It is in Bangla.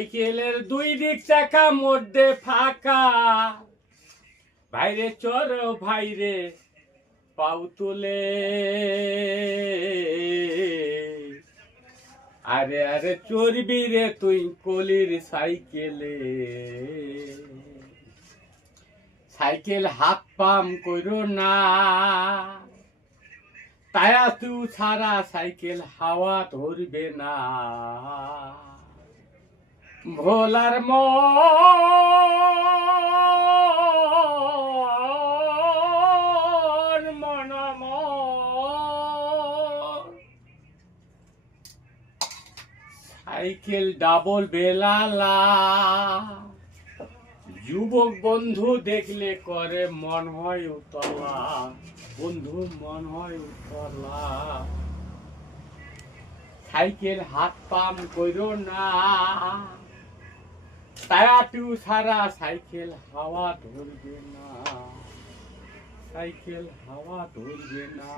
সাইকেলের দুই দিক চাকা মধ্যে ফাঁকা, ভাইরে চর ভাইরে পাউ তুলে, আরে আরে চড়বি রে তুই কলির সাইকেলে। সাইকেল হাত পাম কইরো না, টায়া তু ছাড়া সাইকেল হাওয়া ধরবে না। ভোলার মন সাইকেল ডাবল বেলালা, যুবক বন্ধু দেখলে করে মন হয় উতলা, বন্ধু মন হয় উতলা। সাইকেল হাত পাম কইরো না, টায়াটু ছাড়া সাইকেল হাওয়া ধরবে না, সাইকেল হাওয়া ধরবে না।